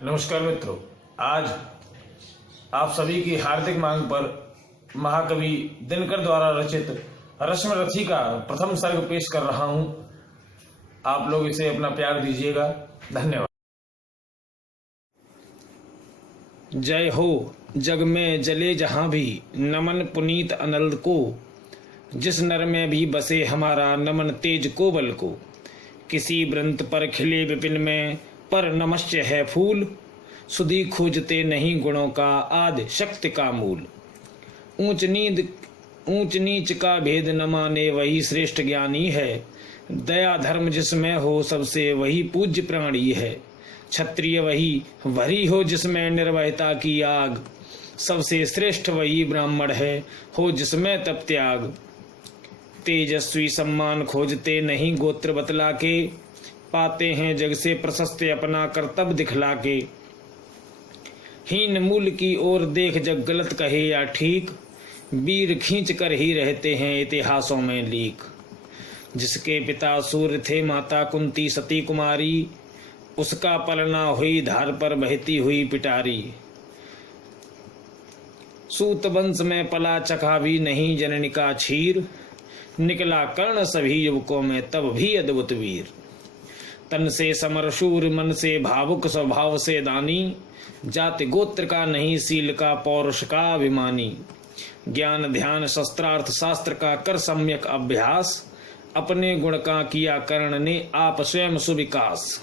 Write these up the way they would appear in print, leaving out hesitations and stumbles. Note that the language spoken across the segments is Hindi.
नमस्कार मित्रों, आज आप सभी की हार्दिक मांग पर महाकवि दिनकर द्वारा रचित रश्मरथी का प्रथम सर्ग पेश कर रहा हूं। आप लोग इसे अपना प्यार दीजिएगा। धन्यवाद। जय हो जग में जले जहां भी नमन पुनीत अनल को, जिस नर में भी बसे हमारा नमन तेज को बल को। किसी व्रंत पर खिले विपिन में पर नमस्य है फूल, सुधी खोजते नहीं गुणों का आदि शक्ति का मूल। ऊंच नीच का भेद न माने वही श्रेष्ठ ज्ञानी है, दया धर्म जिसमें हो सबसे वही पूज्य प्राणी है। क्षत्रिय वही वरी हो जिसमें निर्भयता की आग, सबसे श्रेष्ठ वही ब्राह्मण है हो जिसमें तप त्याग। तेजस्वी सम्मान खोजते नहीं गोत्र बतला के, पाते हैं जग से प्रशस्त अपना कर्तव्य दिखला के। हीन मूल की ओर देख जग गलत कहे या ठीक, वीर खींच कर ही रहते हैं इतिहासों में लीक। जिसके पिता सूर्य थे माता कुंती सती कुमारी, उसका पलना हुई धार पर बहती हुई पिटारी। सूत वंश में पला चखा भी नहीं जननी का क्षीर, निकला कर्ण सभी युवकों में तब भी अद्भुत वीर। तन से समरशूर मन से भावुक स्वभाव से दानी, जाति गोत्र का नहीं सील का पौरुष का अभिमानी। ज्ञान ध्यान शस्त्रार्थ शास्त्र का कर सम्यक अभ्यास, अपने गुण का किया कर्ण ने आप स्वयं सुविकास।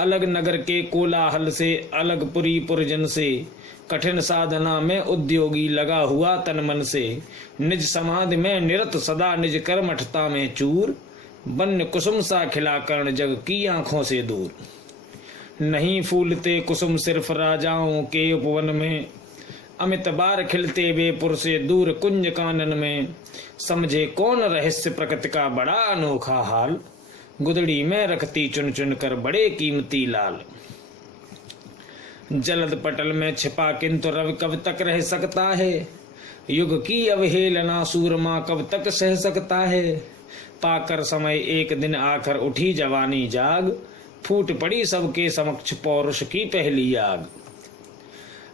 अलग नगर के कोलाहल से अलग पुरी पुरजन से, कठिन साधना में उद्योगी लगा हुआ तन मन से। निज समाधि में निरत सदा निज कर्मठता में चूर, वन्य कुसुम सा खिला कर्ण जग की आंखों से दूर। नहीं फूलते कुसुम सिर्फ राजाओं के उपवन में, अमित बार खिलते वे पुर से दूर कुंज कानन में। समझे कौन रहस्य प्रकृति का बड़ा अनोखा हाल, गुदड़ी में रखती चुन चुन कर बड़े कीमती लाल। जलद पटल में छिपा किंतु रवि कब तक रह सकता है, युग की अवहेलना सूरमा कब तक सह सकता है। पाकर समय एक दिन आकर उठी जवानी जाग, फूट पड़ी सबके समक्ष पौरुष की पहली आग।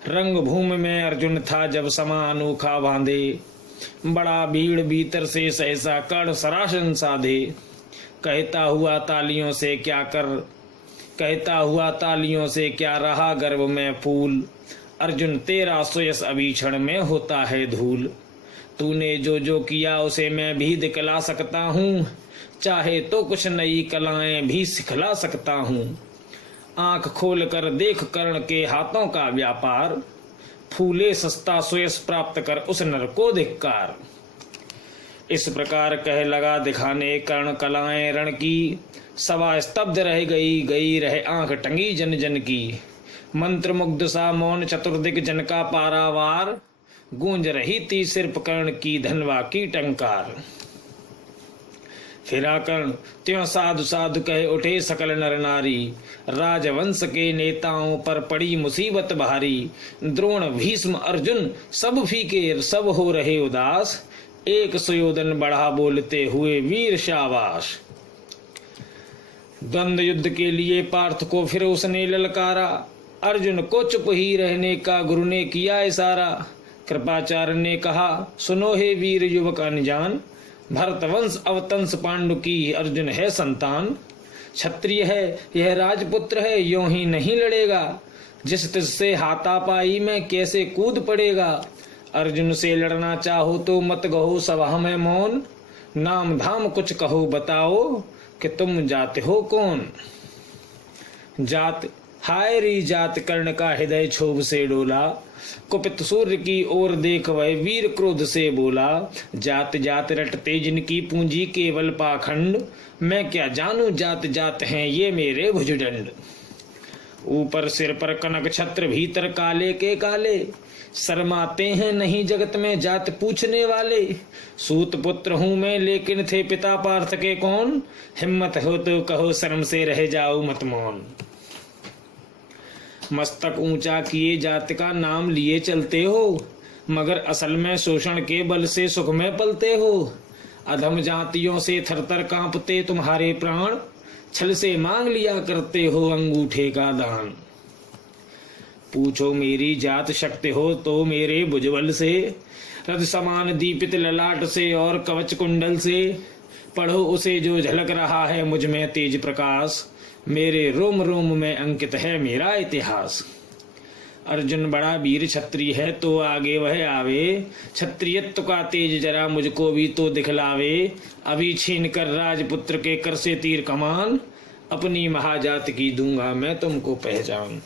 रंग भूमि में अर्जुन था जब समा अनोखा बांधे, बड़ा भीड़ भीतर से सहसा कर्ण सरासन साधे। कहता हुआ तालियों से क्या रहा गर्भ में फूल, अर्जुन तेरा सुयस अभी क्षण में होता है धूल। तूने जो जो किया उसे मैं भी दिखला सकता हूँ, चाहे तो कुछ नई कलाएं भी सिखला सकता हूँ। आंख खोल कर देख कर्ण के हाथों का व्यापार, फूले सस्ता सुयस प्राप्त कर उस नर को धिक्कार। इस प्रकार कह लगा दिखाने कर्ण कलाएं रण की, सभा स्तब्ध रह गई रहे आंख टंगी जन जन की। मंत्र मुग्ध सा मौन चतुर्दिक जन का पारावार, गूंज रही थी सिर्फ कर्ण की धनवा की टंकार। फिरा कर्ण त्यों साधु साधु कहे उठे सकल नर नारी, राजवंश के नेताओं पर पड़ी मुसीबत भारी। द्रोण भीष्म अर्जुन सब फीके सब हो रहे उदास, एक सुयोधन बढ़ा बोलते हुए वीर शाबाश। द्वंद्व युद्ध के लिए पार्थ को फिर उसने ललकारा, अर्जुन को चुप ही रहने का गुरु ने किया इशारा। कृपाचार्य ने कहा सुनो हे वीर युवक अनजान, भरतवंश अवतंस पांडु की अर्जुन है संतान। क्षत्रिय है यह राजपुत्र है यों ही नहीं लड़ेगा, जिस तिससे हाथापाई में कैसे कूद पड़ेगा। अर्जुन से लड़ना चाहो तो मत कहो सभा में मौन, नाम धाम कुछ कहो बताओ कि तुम जाते हो कौन। जात हाय री जात कर्ण का हृदय क्षोभ से डोला, कुपित सूर्य की ओर देख वह वीर क्रोध से बोला। जात जात रटते जिनकी पूंजी केवल पाखंड, मैं क्या जानू जात जात हैं ये मेरे भुजदंड। ऊपर सिर पर कनक छत्र भीतर काले के काले, शर्माते हैं नहीं जगत में जात पूछने वाले। सूत पुत्र हूं मैं लेकिन थे पिता पार्थ के कौन, हिम्मत हो तो कहो शर्म से रह जाओ मत मौन। मस्तक ऊंचा किए जात का नाम लिए चलते हो, मगर असल में शोषण के बल से सुख में पलते हो। अधम जातियों से थरथर कांपते तुम्हारे प्राण, छल से मांग लिया करते हो अंगूठे का दान। पूछो मेरी जात शक्ति हो तो मेरे भुजबल से, रथ समान दीपित ललाट से और कवच कुंडल से। पढ़ो उसे जो झलक रहा है मुझ में तेज प्रकाश, मेरे रोम रोम में अंकित है मेरा इतिहास। अर्जुन बड़ा वीर क्षत्रिय है तो आगे वह आवे, क्षत्रियत्व का तेज जरा मुझको भी तो दिखलावे। अभी छीन कर राजपुत्र के कर से तीर कमान, अपनी महाजात की दूंगा मैं तुमको पहचान।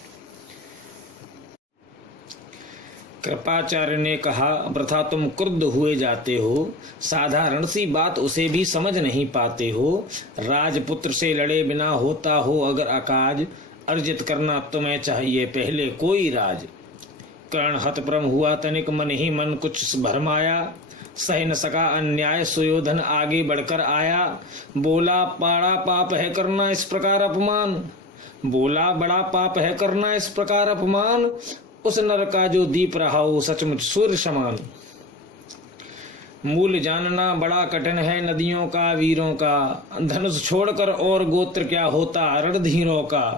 कृपाचार्य ने कहा, वृथा तुम क्रुद्ध हुए जाते हो, साधारण सी बात उसे भी समझ नहीं पाते हो। राजपुत्र से लड़े बिना होता हो अगर अकाज, अर्जित करना तुम्हें चाहिए पहले कोई राज। कर्ण हतप्रम हुआ तनिक मन ही मन कुछ भरमाया, सह न सका अन्याय सुयोधन आगे बढ़कर आया। बोला बड़ा पाप है करना इस प्रकार अपमान, बोला बड़ा पाप है करना इस प्रकार अपमान। उस नर का जो दीप रहा हो सचमुच सूर्य समान। मूल जानना बड़ा कठिन है नदियों का वीरों का, धनुष छोड़कर और गोत्र क्या होता रणधीरों का।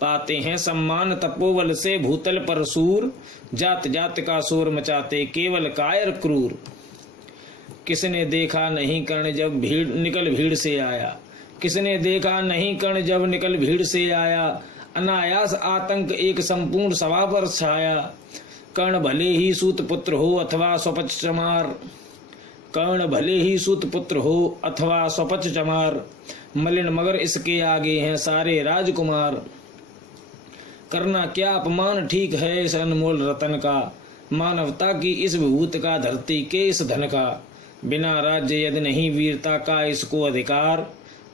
पाते हैं सम्मान तपोबल से भूतल पर सूर, जात जात का शोर मचाते केवल कायर क्रूर। किसने देखा नहीं कर्ण जब भीड़ निकल भीड़ से आया, किसने देखा नहीं कर्ण जब निकल भीड़ से आया। अनायास आतंक एक संपूर्ण सभा पर छाया, कर्ण भले ही सूत पुत्र हो अथवा स्वपच चमार, कर्ण भले ही सूत पुत्र हो अथवा स्वपच चमार। मलिन मगर इसके आगे हैं सारे राजकुमार। करना क्या अपमान ठीक है इस अनमोल रतन का, मानवता की इस विभूत का धरती के इस धन का। बिना राज्य यदि नहीं वीरता का इसको अधिकार,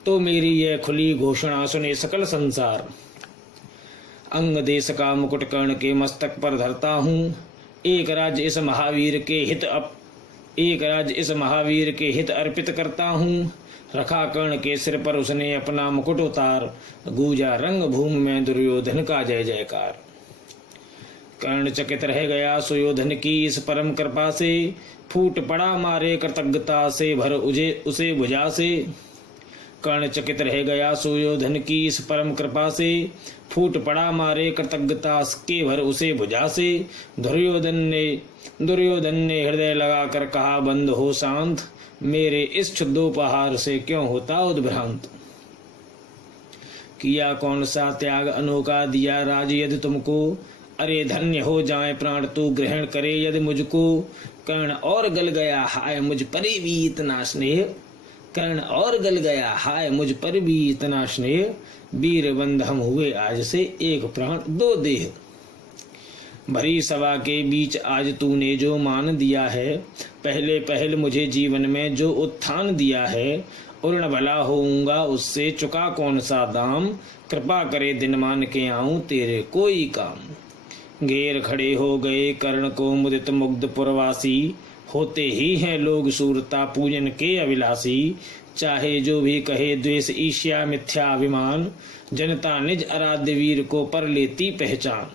तो मेरी यह खुली घोषणा सुने सकल संसार। अंग देश का मुकुट कर्ण के मस्तक पर धरता हूँ, एक राज्य इस महावीर के हित अर्पित करता हूँ। रखा कर्ण के सिर पर उसने अपना मुकुट उतार, गूंजा रंग भूमि में दुर्योधन का जय जयकार। कर्ण चकित रह गया सुयोधन की इस परम कृपा से, फूट पड़ा मारे कृतज्ञता से भर उसे भुजा से। कर्ण चकित रह गया सुयोधन की इस परम कृपा से, फूट पड़ा मारे कृतज्ञता के भर उसे भुजा से। दुर्योधन ने हृदय लगाकर कहा बंद हो शांत, मेरे इस क्षुद्रोपहार से क्यों होता उद्भ्रांत। किया कौन सा त्याग अनोखा दिया राज यदि तुमको, अरे धन्य हो जाए प्राण तू ग्रहण करे यदि मुझको। कर्ण और गल गया हाय मुझ पर भी इतना स्नेह, कर्ण और गल गया हाय मुझ पर भी इतना स्नेह। वीर बंध हम हुए आज से एक प्राण दो देह। भरी सभा के बीच आज तूने जो मान दिया है, पहले पहल मुझे जीवन में जो उत्थान दिया है। उर्ण भला होऊंगा उससे चुका कौन सा दाम, कृपा करे दिन मान के आऊं तेरे कोई काम। घेर खड़े हो गए कर्ण को मुदित मुग्ध पुरवासी, होते ही हैं लोग सूरता पूजन के अभिलाषी। चाहे जो भी कहे द्वेष ईर्ष्या मिथ्या अभिमान, जनता निज आराध्य वीर को पर लेती पहचान।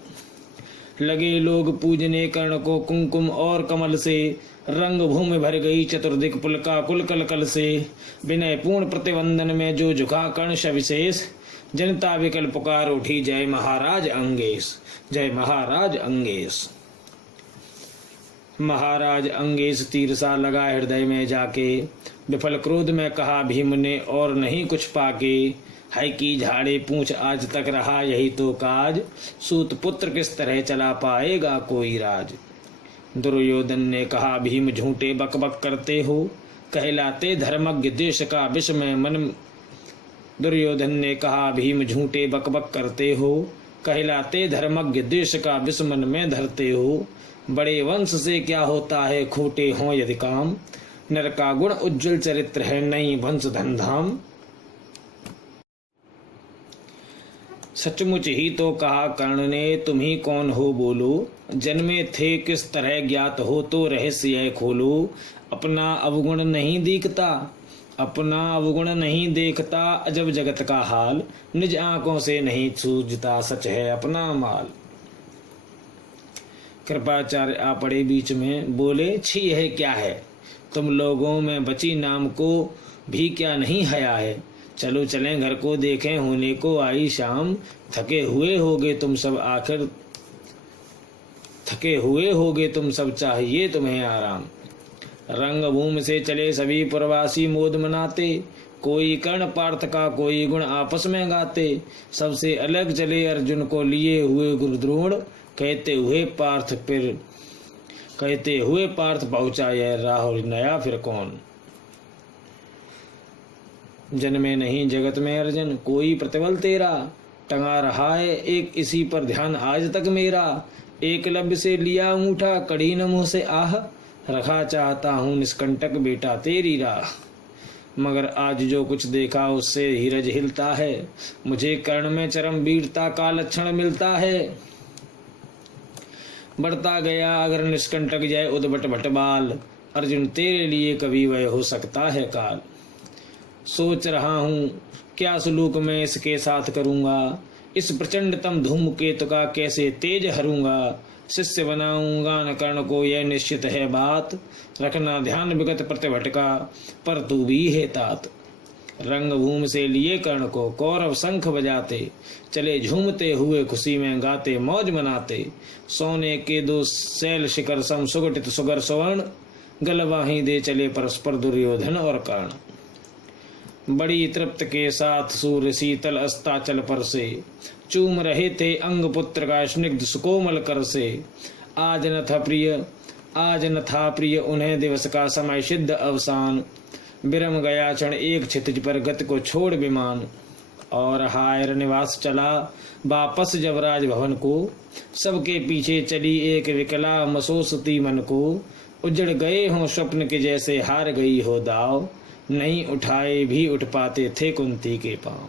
लगे लोग पूजने कर्ण को कुमकुम और कमल से, रंग भूमि भर गई चतुर्दिक पुलका कुल कलकल से। विनय पूर्ण प्रतिवंदन में जो झुका कर्ण सविशेष, जनता विकल पुकार उठी जय महाराज अंगेश, जय महाराज अंगेश। महाराज अंगेश तीर सा लगा हृदय में जाके, विफल क्रोध में कहा भीम ने और नहीं कुछ पाके। है की झाड़े पूछ आज तक रहा यही तो काज, सूत पुत्र किस तरह चला पाएगा कोई राज। दुर्योधन ने कहा भीम झूठे बक बक करते हो, कहलाते धर्मज्ञ देश का विष में मन। दुर्योधन ने कहा भीम झूठे बक बक करते हो, कहलाते धर्मज्ञ देश का विष मन में धरते हो। बड़े वंश से क्या होता है खोटे हों यदि काम, नर का गुण उज्जवल चरित्र है नहीं वंश धन धाम। सचमुच ही तो कहा कर्ण ने तुम ही कौन हो बोलो, जन्मे थे किस तरह ज्ञात हो तो रहस्य खोलो। अपना अवगुण नहीं दिखता, अपना अवगुण नहीं देखता अजब जगत का हाल। निज आंखों से नहीं सूझता सच है अपना माल। कृपाचार्य आ पड़े बीच में, बोले छी है क्या है, तुम लोगों में बची नाम को भी क्या नहीं हया है। चलो चलें घर को देखें होने को आई शाम, थके हुए होगे तुम सब आखिर थके हुए होगे तुम सब, चाहिए तुम्हें आराम। रंगभूमि से चले सभी प्रवासी मोद मनाते, कोई कर्ण पार्थ का कोई गुण आपस में गाते। सबसे अलग चले अर्जुन को लिए हुए गुरुद्रोण, कहते हुए पार्थ पहुंचा यह राहुल नया फिर कौन। जन्मे नहीं जगत में अर्जन कोई प्रतिबल तेरा, टंगा रहा है एक इसी पर ध्यान आज तक मेरा। एकलव्य से लिया अंगूठा कड़ी न मुँह से आह, रखा चाहता हूँ निष्कंटक बेटा तेरी राह। मगर आज जो कुछ देखा उससे धीरज हिलता है, मुझे कर्ण में चरम वीरता का लक्षण मिलता है। बढ़ता गया अगर निष्कंटक जय उद्भट भटबाल, अर्जुन तेरे लिए कभी वह हो सकता है काल। सोच रहा हूँ क्या सलूक मैं इसके साथ करूँगा, इस प्रचंडतम धूमकेतु का कैसे तेज हरूंगा। शिष्य बनाऊंगा न कर्ण को यह निश्चित है बात, रखना ध्यान विगत प्रतिभट का पर तू भी है तात। रंगभूमि से लिए कर्ण को कौरव शंख बजाते, चले झूमते हुए खुशी में गाते मौज मनाते। सोने के दो शैल शिखर सम सुगठित सुगर स्वर्ण, गलवाही दे चले परस्पर दुर्योधन और कर्ण। बड़ी तृप्त के साथ सूर्य शीतल अस्ताचल पर से, चूम रहे थे अंग पुत्र का स्निग्ध सुकोमल कर से। आज न था प्रिय उन्हें दिवस का समय सिद्ध अवसान, विरम गया क्षण एक क्षितिज पर गति को छोड़ विमान। और हायर निवास चला वापस जब राजभवन को, सबके पीछे चली एक विकला मसोसती मन को। उजड़ गए हों स्वप्न के जैसे हार गई हो दाव, नहीं उठाए भी उठ पाते थे कुंती के पांव।